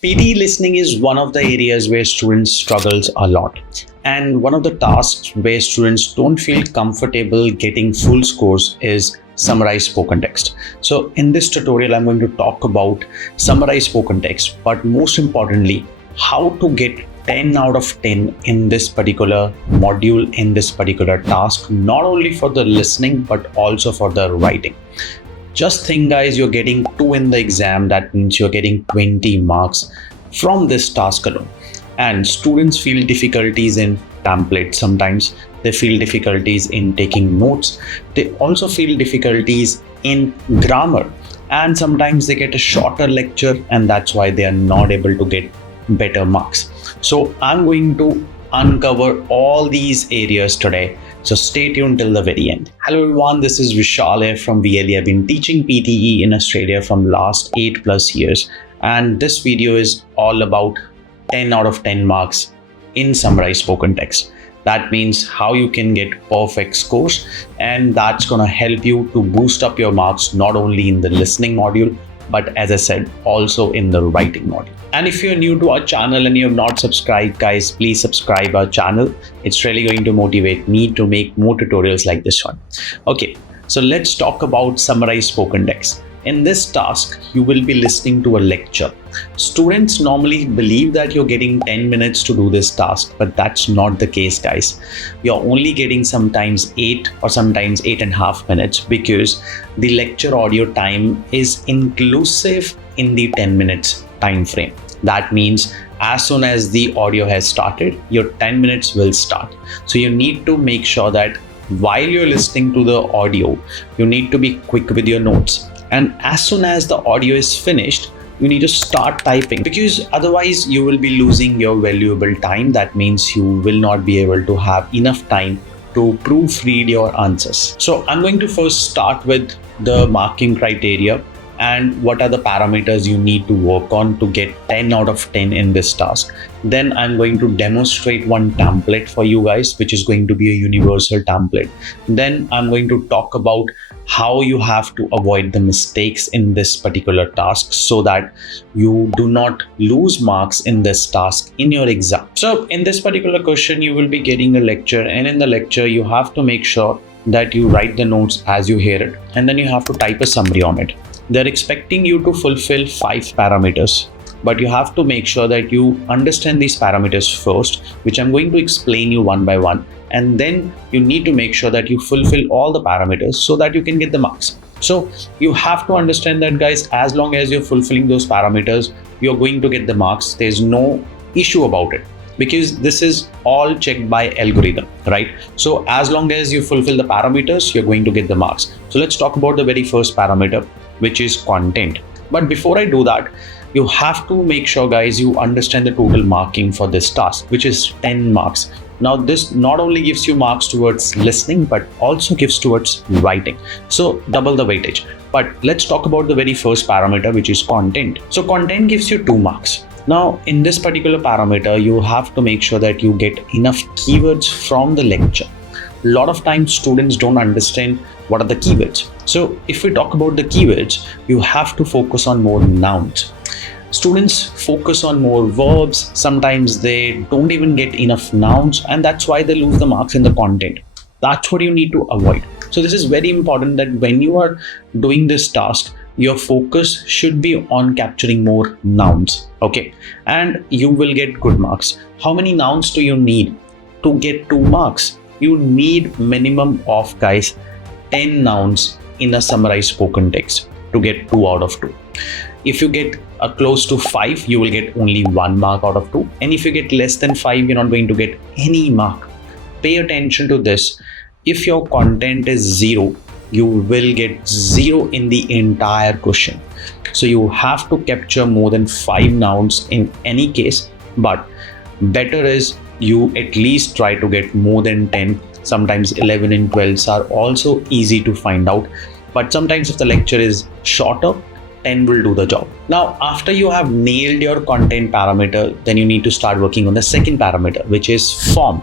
PTE listening is one of the areas where students struggles a lot, and one of the tasks where students don't feel comfortable getting full scores is summarize spoken text. So in this tutorial, I'm going to talk about summarize spoken text, but most importantly, how to get 10 out of 10 in this particular module, in this particular task, not only for the listening, but also for the writing. Just think, guys, you're getting 2 in the exam. That means you're getting 20 marks from this task alone. And students feel difficulties in templates sometimes. They feel difficulties in taking notes. They also feel difficulties in grammar. And sometimes they get a shorter lecture, and that's why they are not able to get better marks. So I'm going to uncover all these areas today. So stay tuned till the very end. Hello everyone, this is Vishal here from VLE. I've been teaching PTE in Australia from last 8+ years. And this video is all about 10 out of 10 marks in summarized spoken text. That means how you can get perfect scores, and that's going to help you to boost up your marks not only in the listening module, but as I said, also in the writing module. And if you're new to our channel and you have not subscribed, guys, please subscribe our channel. It's really going to motivate me to make more tutorials like this one. Okay, so let's talk about summarize spoken text. In this task, you will be listening to a lecture. Students normally believe that you're getting 10 minutes to do this task, but that's not the case, guys. You're only getting sometimes 8 or sometimes 8.5 minutes because the lecture audio time is inclusive in the 10 minutes time frame. That means as soon as the audio has started, your 10 minutes will start. So you need to make sure that while you're listening to the audio, you need to be quick with your notes. And as soon as the audio is finished, you need to start typing, because otherwise you will be losing your valuable time. That means you will not be able to have enough time to proofread your answers. So I'm going to first start with the marking criteria and what are the parameters you need to work on to get 10 out of 10 in this task. Then I'm going to demonstrate one template for you guys, which is going to be a universal template. Then I'm going to talk about how you have to avoid the mistakes in this particular task so that you do not lose marks in this task in your exam. So in this particular question, you will be getting a lecture, and in the lecture, you have to make sure that you write the notes as you hear it, and then you have to type a summary on it. They're expecting you to fulfill 5 parameters, but you have to make sure that you understand these parameters first, which I'm going to explain you one by one. And then you need to make sure that you fulfill all the parameters so that you can get the marks. So you have to understand that, guys, as long as you're fulfilling those parameters, you're going to get the marks. There's no issue about it, because this is all checked by algorithm, right? So as long as you fulfill the parameters, you're going to get the marks. So let's talk about the very first parameter, which is content. But before I do that, you have to make sure, guys, you understand the total marking for this task, which is 10 marks. Now, this not only gives you marks towards listening, but also gives towards writing. So double the weightage. But let's talk about the very first parameter, which is content. So content gives you 2 marks. Now, in this particular parameter, you have to make sure that you get enough keywords from the lecture. A lot of times students don't understand what are the keywords. So if we talk about the keywords, you have to focus on more nouns. Students focus on more verbs. Sometimes they don't even get enough nouns, and that's why they lose the marks in the content. That's what you need to avoid. So this is very important, that when you are doing this task, your focus should be on capturing more nouns, okay? And you will get good marks. How many nouns do you need to get 2 marks? You need minimum of, guys, 10 nouns in a summarized spoken text to get 2 out of 2. If you get close to 5, you will get only 1 mark out of 2. And if you get less than 5, you're not going to get any mark. Pay attention to this. If your content is 0, you will get 0 in the entire question. So you have to capture more than 5 nouns in any case, but better is you at least try to get more than 10. Sometimes 11 and 12s are also easy to find out. But sometimes if the lecture is shorter, 10 will do the job. Now, after you have nailed your content parameter, then you need to start working on the second parameter, which is form.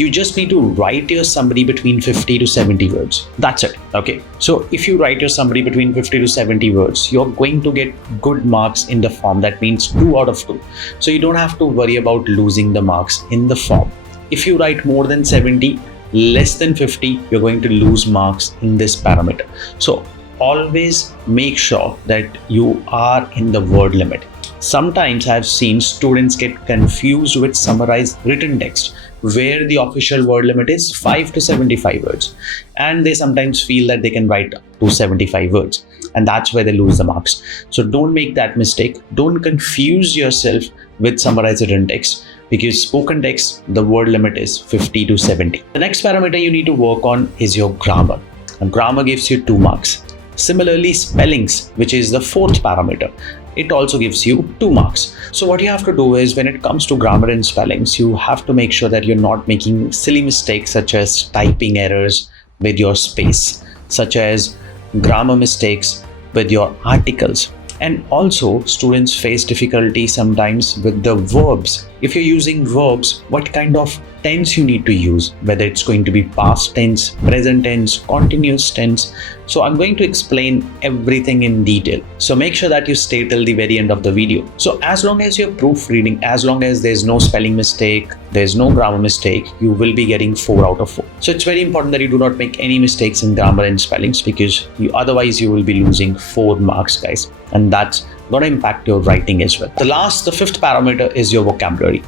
You just need to write your summary between 50 to 70 words. That's it. Okay. So if you write your summary between 50 to 70 words, you're going to get good marks in the form. That means 2 out of 2. So you don't have to worry about losing the marks in the form. If you write more than 70, less than 50, you're going to lose marks in this parameter. So always make sure that you are in the word limit. Sometimes I've seen students get confused with summarized written text, where the official word limit is 5 to 75 words. And they sometimes feel that they can write to 75 words. And that's where they lose the marks. So don't make that mistake. Don't confuse yourself with summarized written text, because spoken text, the word limit is 50 to 70. The next parameter you need to work on is your grammar. And grammar gives you 2 marks. Similarly, spellings, which is the 4th parameter, it also gives you 2 marks. So what you have to do is, when it comes to grammar and spellings, you have to make sure that you're not making silly mistakes such as typing errors with your space, such as grammar mistakes with your articles. And also, students face difficulty sometimes with the verbs. If you're using verbs, what kind of tense you need to use, whether it's going to be past tense, present tense, continuous tense. So I'm going to explain everything in detail. So make sure that you stay till the very end of the video. So as long as you're proofreading, as long as there's no spelling mistake, there's no grammar mistake, you will be getting 4 out of 4. So it's very important that you do not make any mistakes in grammar and spellings, because otherwise you will be losing 4 marks, guys. And that's going to impact your writing as well. The 5th parameter is your vocabulary.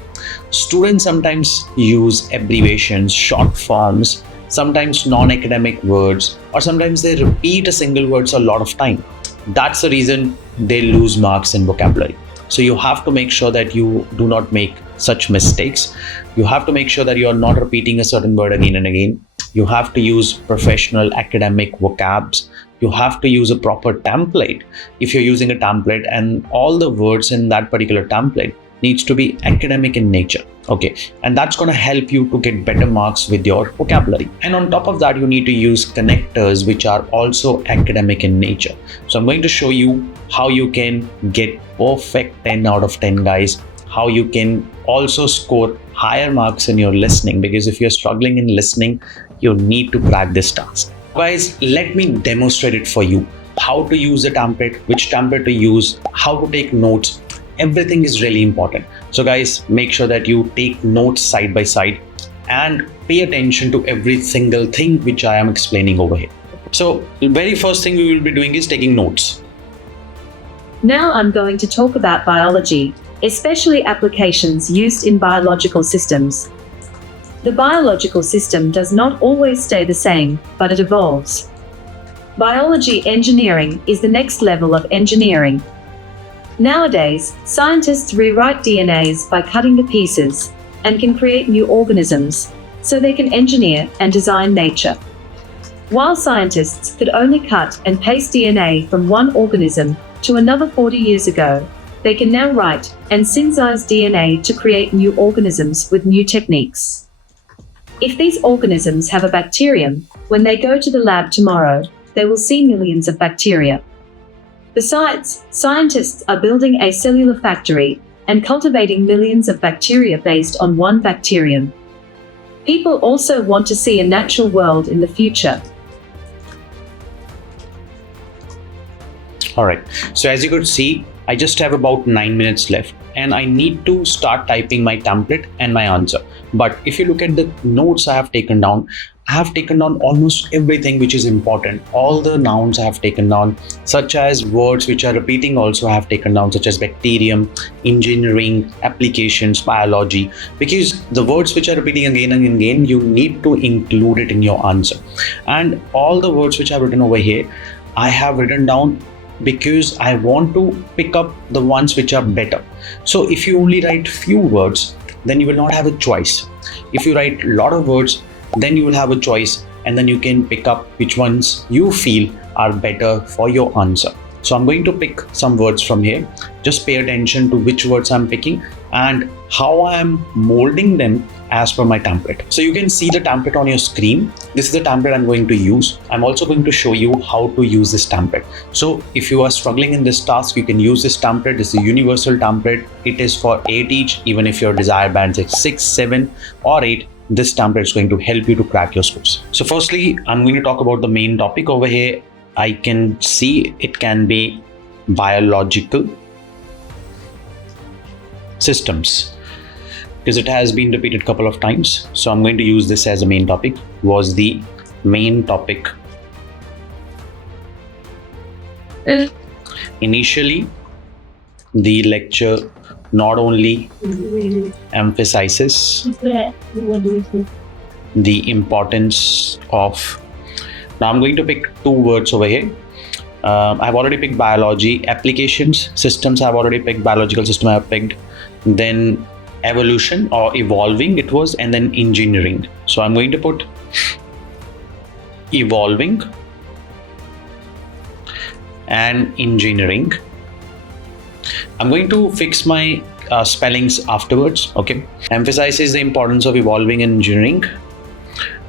Students sometimes use abbreviations, short forms, sometimes non-academic words, or sometimes they repeat a single word a lot of time. That's the reason they lose marks in vocabulary. So you have to make sure that you do not make such mistakes. You have to make sure that you are not repeating a certain word again and again. You have to use professional academic vocabs. You have to use a proper template. If you're using a template, and all the words in that particular template needs to be academic in nature. Okay, and that's going to help you to get better marks with your vocabulary. And on top of that, you need to use connectors which are also academic in nature. So I'm going to show you how you can get perfect 10 out of 10, guys. How you can also score higher marks in your listening, because if you're struggling in listening, you need to crack this task. Guys, let me demonstrate it for you. How to use the template, which template to use, how to take notes. Everything is really important. So guys, make sure that you take notes side by side and pay attention to every single thing which I am explaining over here. So the very first thing we will be doing is taking notes. Now I'm going to talk about biology, especially applications used in biological systems. The biological system does not always stay the same, but it evolves. Biology engineering is the next level of engineering. Nowadays, scientists rewrite DNAs by cutting the pieces and can create new organisms, so they can engineer and design nature. While scientists could only cut and paste DNA from one organism to another 40 years ago, they can now write and synthesize DNA to create new organisms with new techniques. If these organisms have a bacterium, when they go to the lab tomorrow, they will see millions of bacteria. Besides, scientists are building a cellular factory and cultivating millions of bacteria based on one bacterium. People also want to see a natural world in the future. All right, so as you could see, I just have about 9 minutes left and I need to start typing my template and my answer. But if you look at the notes I have taken down almost everything which is important. All the nouns I have taken down, such as words which are repeating also I have taken down, such as bacterium, engineering, applications, biology, because the words which are repeating again and again, you need to include it in your answer. And all the words which I've written over here, I have written down because I want to pick up the ones which are better. So if you only write few words, then you will not have a choice. If you write a lot of words, then you will have a choice, and then you can pick up which ones you feel are better for your answer. So I'm going to pick some words from here. Just pay attention to which words I'm picking and how I am molding them as per my template. So you can see the template on your screen. This is the template I'm going to use. I'm also going to show you how to use this template. So if you are struggling in this task, you can use this template. This is a universal template. It is for 8 each. Even if your desired band is 6, 7 or 8, this template is going to help you to crack your scores. So firstly, I'm going to talk about the main topic over here. I can see it can be biological systems because it has been repeated a couple of times. So I'm going to use this as a main topic. Was the main topic. Initially, the lecture not only emphasizes the importance of. Now I'm going to pick 2 words over here. I've already picked biology. Applications, systems, I've already picked. Biological system I've picked. Then evolution or evolving it was, and then engineering. So I'm going to put evolving and engineering. I'm going to fix my spellings afterwards. Okay. Emphasizes the importance of evolving and engineering,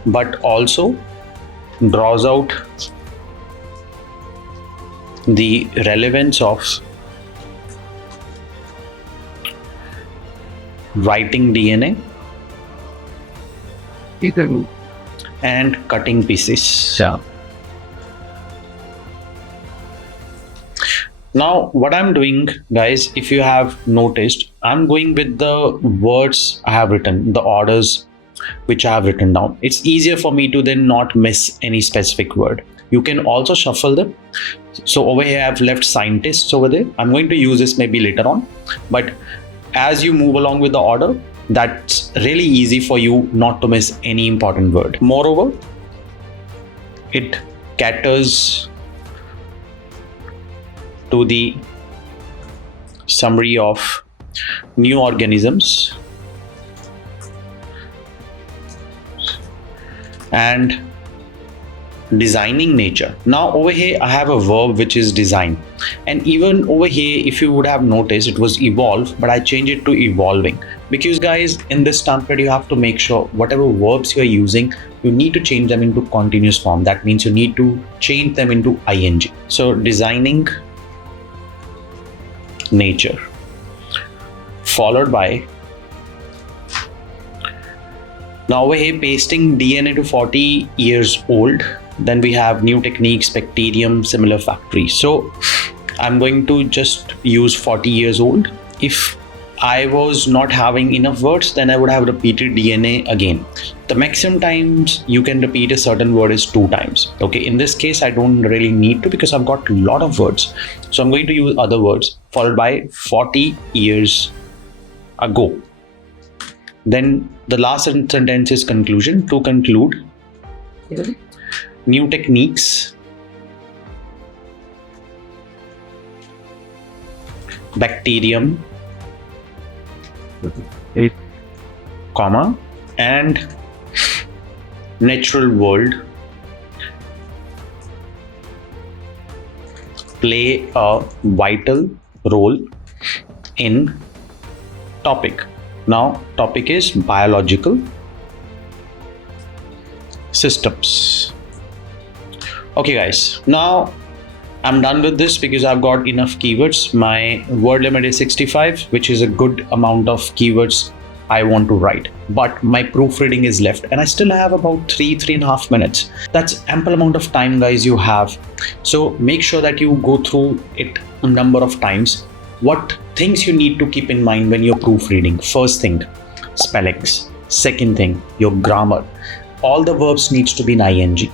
but also draws out the relevance of writing DNA and cutting pieces. Yeah. Now what I'm doing, guys, if you have noticed, I'm going with the words I have written, the orders which I have written down. It's easier for me to then not miss any specific word. You can also shuffle them. So over here I've left scientists over there. I'm going to use this maybe later on, but as you move along with the order, that's really easy for you not to miss any important word. Moreover, it caters to the summary of new organisms and designing nature. Now over here I have a verb which is design, and even over here if you would have noticed it was evolve, but I changed it to evolving because guys, in this template you have to make sure whatever verbs you are using, you need to change them into continuous form. That means you need to change them into ing. So designing nature followed by, now over here pasting DNA to 40 years old. Then we have new techniques, bacterium, similar factory. So I'm going to just use 40 years old. If I was not having enough words, then I would have repeated DNA again. The maximum times you can repeat a certain word is 2 times. Okay, in this case, I don't really need to because I've got a lot of words. So I'm going to use other words followed by 40 years ago. Then the last sentence is conclusion. To conclude, new techniques, bacterium, comma, and natural world play a vital role in topic. Now topic is biological systems. Okay guys, now I'm done with this because I've got enough keywords. My word limit is 65, which is a good amount of keywords I want to write, but my proofreading is left and I still have about 3.5 minutes. That's ample amount of time guys you have. So make sure that you go through it a number of times. What things you need to keep in mind when you're proofreading? First thing, spellings. Second thing, your grammar. All the verbs needs to be in ing.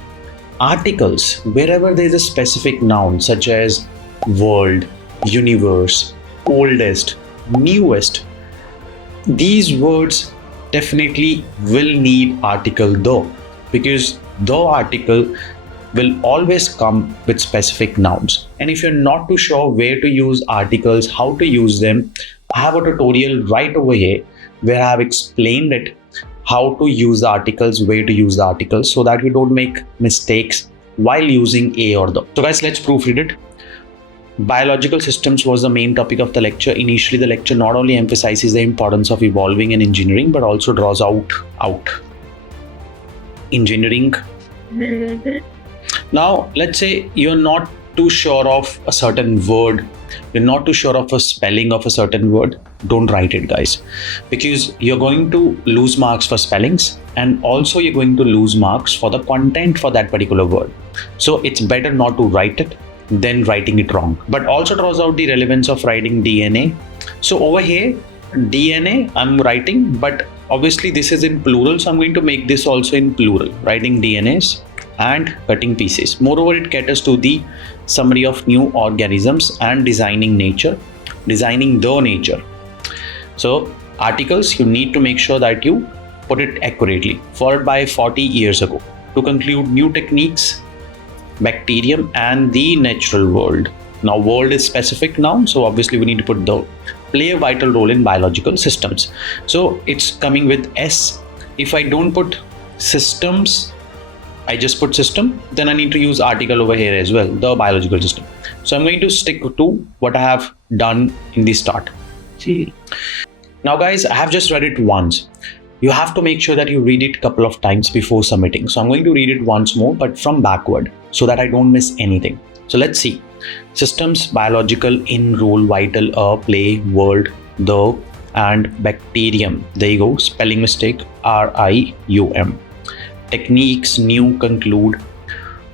Articles, wherever there is a specific noun such as world, universe, oldest, newest, these words definitely will need article though, because the article will always come with specific nouns. And if you're not too sure where to use articles, how to use them, I have a tutorial right over here where I have explained it, how to use the articles, where to use the articles, so that you don't make mistakes while using a or the. So guys, let's proofread it. Biological systems was the main topic of the lecture. Initially, the lecture not only emphasizes the importance of evolving in engineering, but also draws out engineering. Now, let's say you're not too sure of a certain word, you're not too sure of a spelling of a certain word, don't write it, guys, because you're going to lose marks for spellings, and also you're going to lose marks for the content for that particular word. So it's better not to write it than writing it wrong. But also draws out the relevance of writing DNA. So over here, DNA I'm writing, but obviously this is in plural, so I'm going to make this also in plural, writing DNAs and cutting pieces. Moreover, it caters to the summary of new organisms and designing the nature. So articles, you need to make sure that you put it accurately, followed by 40 years ago, to conclude new techniques, bacterium and the natural world. Now world is specific noun, so obviously we need to put the play a vital role in biological systems. So it's coming with S. If I don't put systems, I just put system, then I need to use article over here as well, the biological system. So I'm going to stick to what I have done in the start. Now guys, I have just read it once. You have to make sure that you read it a couple of times before submitting. So I'm going to read it once more, but from backward, so that I don't miss anything. So let's see. Systems, biological, in, role, vital, play, world, the, and bacterium. There you go. Spelling mistake, RIUM. Techniques, new, conclude,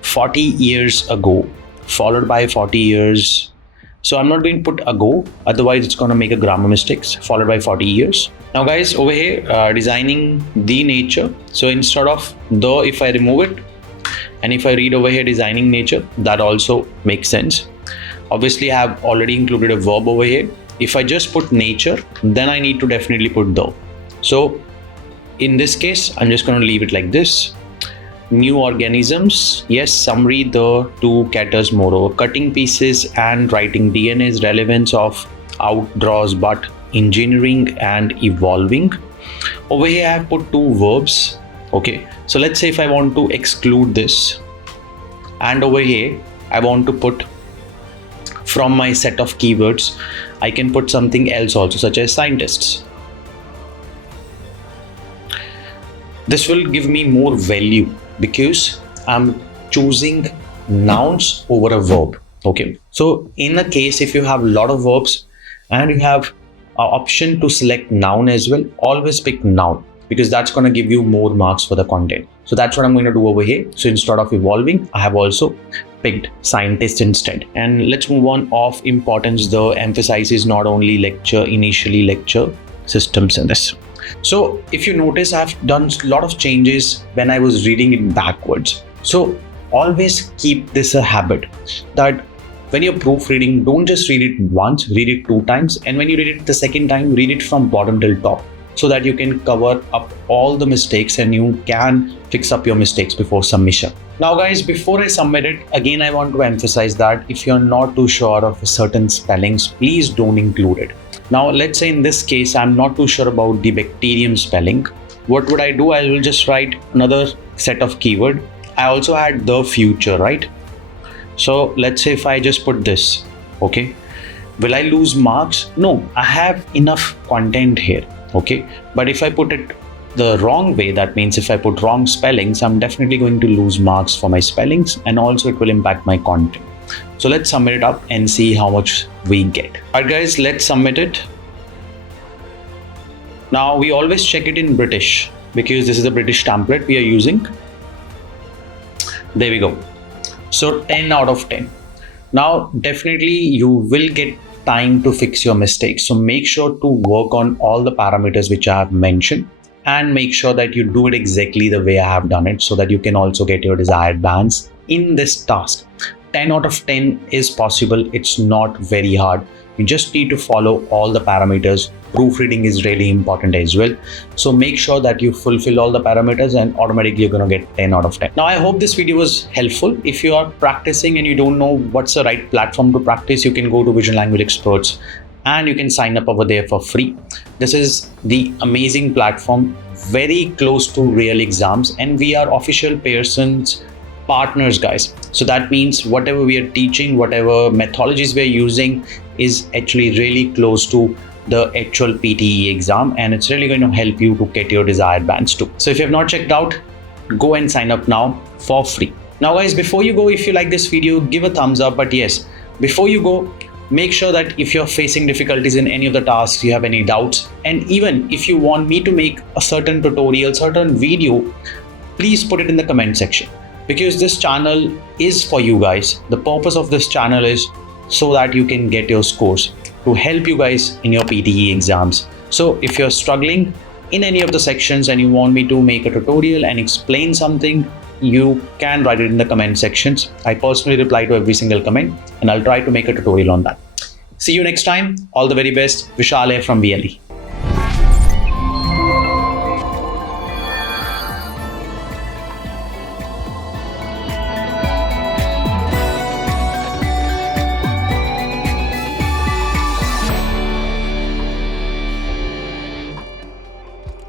40 years ago, followed by 40 years. So I'm not going to put ago, otherwise it's going to make a grammar mistakes, followed by 40 years. Now guys, over here, designing the nature. So instead of the, if I remove it, and if I read over here designing nature, that also makes sense. Obviously I have already included a verb over here. If I just put nature, then I need to definitely put the. So in this case, I'm just going to leave it like this. New organisms, yes, summary, the, to, caters, moreover, cutting pieces and writing DNA's relevance of outdraws but engineering and evolving. Over here I have put two verbs. Okay, so let's say if I want to exclude this, and over here I want to put from my set of keywords, I can put something else also, such as scientists. This will give me more value because I'm choosing nouns over a verb. Okay, so in a case if you have a lot of verbs and you have an option to select noun as well, always pick noun, because that's going to give you more marks for the content. So that's what I'm going to do over here. So instead of evolving, I have also picked scientist instead. And let's move on. Of importance, the emphasizes not only lecture, initially lecture systems in this. So if you notice, I've done a lot of changes when I was reading it backwards. So always keep this a habit, that when you're proofreading, don't just read it once, read it 2 times. And when you read it the second time, read it from bottom till top, so that you can cover up all the mistakes and you can fix up your mistakes before submission. Now guys, before I submit it, again I want to emphasize that if you're not too sure of certain spellings, please don't include it. Now let's say in this case, I'm not too sure about the bacterium spelling. What would I do? I will just write another set of keyword. I also had the future, right? So let's say if I just put this, okay, will I lose marks? No, I have enough content here. Okay, but if I put it the wrong way, that means if I put wrong spellings, I'm definitely going to lose marks for my spellings, and also it will impact my content. So let's submit it up and see how much we get. Alright guys, let's submit it. Now we always check it in British, because this is a British template we are using. There we go. So 10 out of 10. Now definitely you will get time to fix your mistakes. So make sure to work on all the parameters which I have mentioned, and make sure that you do it exactly the way I have done it, so that you can also get your desired bands in this task. 10 out of 10 is possible. It's not very hard. You just need to follow all the parameters. Proofreading is really important as well. So make sure that you fulfill all the parameters, and automatically you're going to get 10 out of 10. Now I hope this video was helpful. If you are practicing and you don't know what's the right platform to practice, you can go to Vision Language Experts and you can sign up over there for free. This is the amazing platform, very close to real exams, and we are official Pearson's partners, guys. So that means whatever we are teaching, whatever methodologies we're using is actually really close to the actual PTE exam, and it's really going to help you to get your desired bands too. So if you have not checked out, go and sign up now for free. Now guys, before you go, if you like this video, give a thumbs up. But yes, before you go, make sure that if you're facing difficulties in any of the tasks, you have any doubts, and even if you want me to make a certain tutorial, certain video, please put it in the comment section, because this channel is for you guys. The purpose of this channel is so that you can get your scores to help you guys in your PTE exams. So if you're struggling in any of the sections and you want me to make a tutorial and explain something, you can write it in the comment sections. I personally reply to every single comment and I'll try to make a tutorial on that. See you next time. All the very best. Vishal here from VLE.